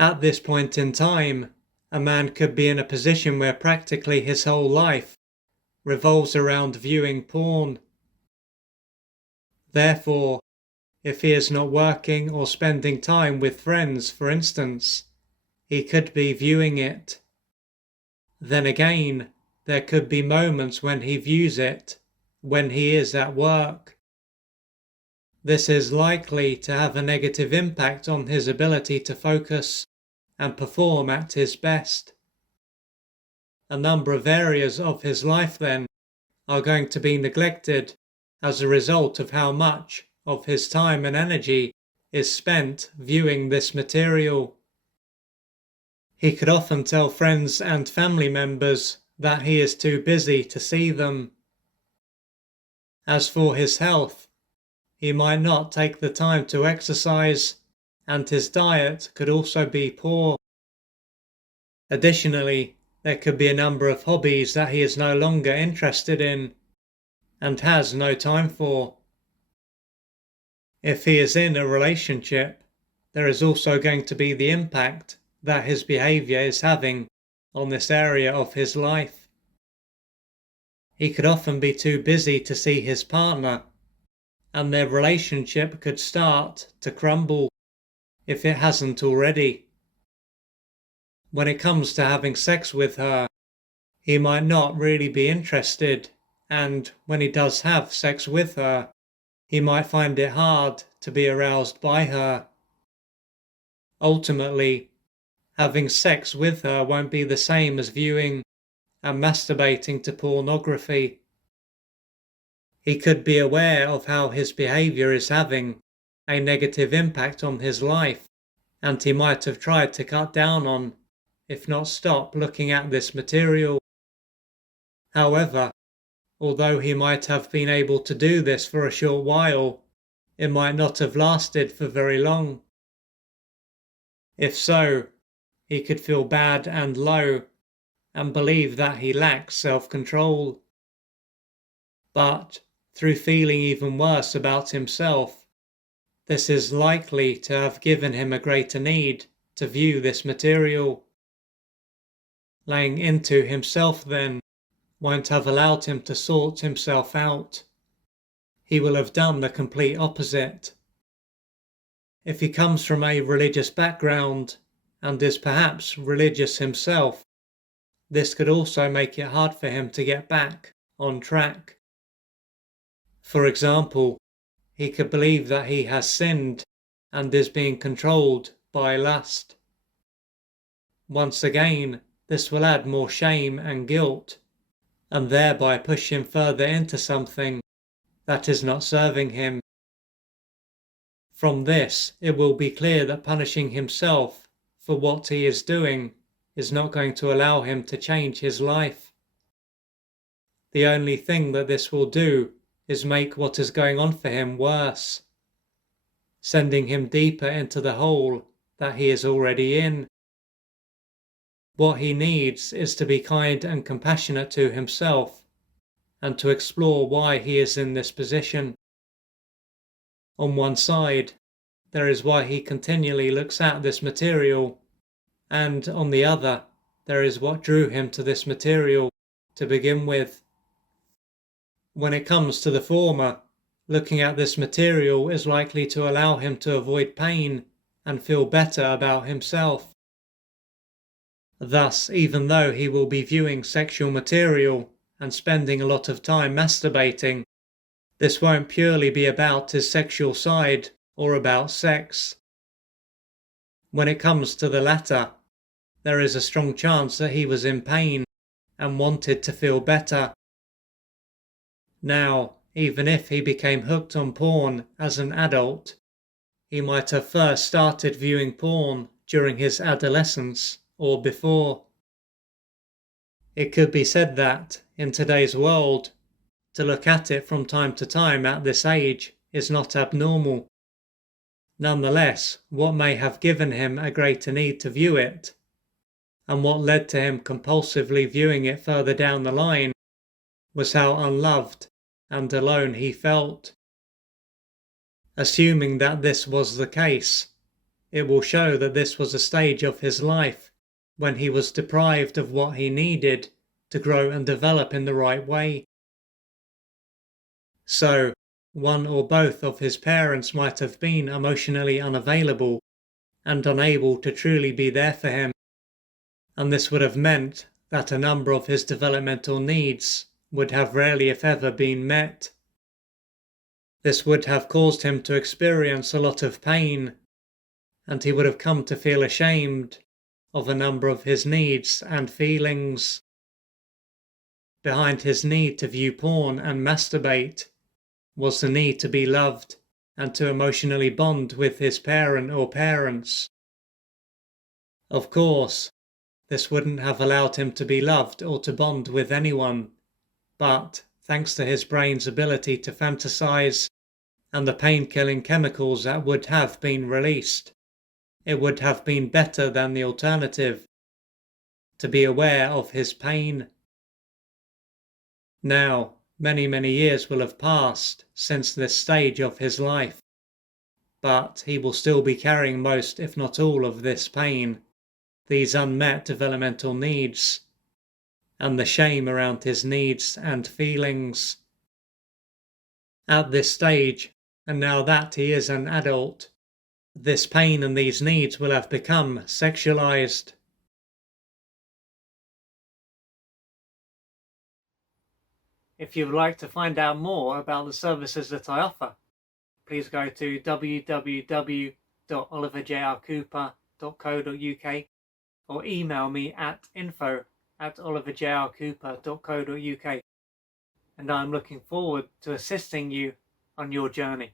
At this point in time, a man could be in a position where practically his whole life revolves around viewing porn. Therefore, if he is not working or spending time with friends, for instance, he could be viewing it. Then again, there could be moments when he views it, when he is at work. This is likely to have a negative impact on his ability to focus and perform at his best. A number of areas of his life, then, are going to be neglected as a result of how much of his time and energy is spent viewing this material. He could often tell friends and family members that he is too busy to see them. As for his health, he might not take the time to exercise, and his diet could also be poor. Additionally, there could be a number of hobbies that he is no longer interested in and has no time for. If he is in a relationship, there is also going to be the impact that his behavior is having on this area of his life. He could often be too busy to see his partner, and their relationship could start to crumble if it hasn't already. When it comes to having sex with her, he might not really be interested, and when he does have sex with her, he might find it hard to be aroused by her. Ultimately, having sex with her won't be the same as viewing and masturbating to pornography. He could be aware of how his behavior is having a negative impact on his life, and he might have tried to cut down on, if not stop, looking at this material. However, although he might have been able to do this for a short while, it might not have lasted for very long. If so, he could feel bad and low and believe that he lacks self-control. But through feeling even worse about himself, this is likely to have given him a greater need to view this material. Laying into himself, then, won't have allowed him to sort himself out. He will have done the complete opposite. If he comes from a religious background and is perhaps religious himself, this could also make it hard for him to get back on track. For example, he could believe that he has sinned and is being controlled by lust. Once again, this will add more shame and guilt, and thereby push him further into something that is not serving him. From this, it will be clear that punishing himself for what he is doing is not going to allow him to change his life. The only thing that this will do is make what is going on for him worse, sending him deeper into the hole that he is already in. What he needs is to be kind and compassionate to himself and to explore why he is in this position. On one side, there is why he continually looks at this material, and on the other, there is what drew him to this material to begin with. When it comes to the former, looking at this material is likely to allow him to avoid pain and feel better about himself. Thus, even though he will be viewing sexual material and spending a lot of time masturbating, this won't purely be about his sexual side or about sex. When it comes to the latter, there is a strong chance that he was in pain and wanted to feel better. Now, even if he became hooked on porn as an adult, he might have first started viewing porn during his adolescence or before. It could be said that, in today's world, to look at it from time to time at this age is not abnormal. Nonetheless, what may have given him a greater need to view it, and what led to him compulsively viewing it further down the line, was how unloved and alone he felt. Assuming that this was the case, it will show that this was a stage of his life when he was deprived of what he needed to grow and develop in the right way. So, one or both of his parents might have been emotionally unavailable and unable to truly be there for him, and this would have meant that a number of his developmental needs would have rarely if ever been met. This would have caused him to experience a lot of pain, and he would have come to feel ashamed of a number of his needs and feelings. Behind his need to view porn and masturbate was the need to be loved and to emotionally bond with his parent or parents. Of course, this wouldn't have allowed him to be loved or to bond with anyone, but thanks to his brain's ability to fantasize and the pain-killing chemicals that would have been released, it would have been better than the alternative, to be aware of his pain. Now, many years will have passed since this stage of his life, but he will still be carrying most, if not all, of this pain, these unmet developmental needs, and the shame around his needs and feelings. At this stage, and now that he is an adult, this pain and these needs will have become sexualized. If you would like to find out more about the services that I offer, please go to www.oliverjrcooper.co.uk or email me at info@oliverjrcooper.co.uk, and I'm looking forward to assisting you on your journey.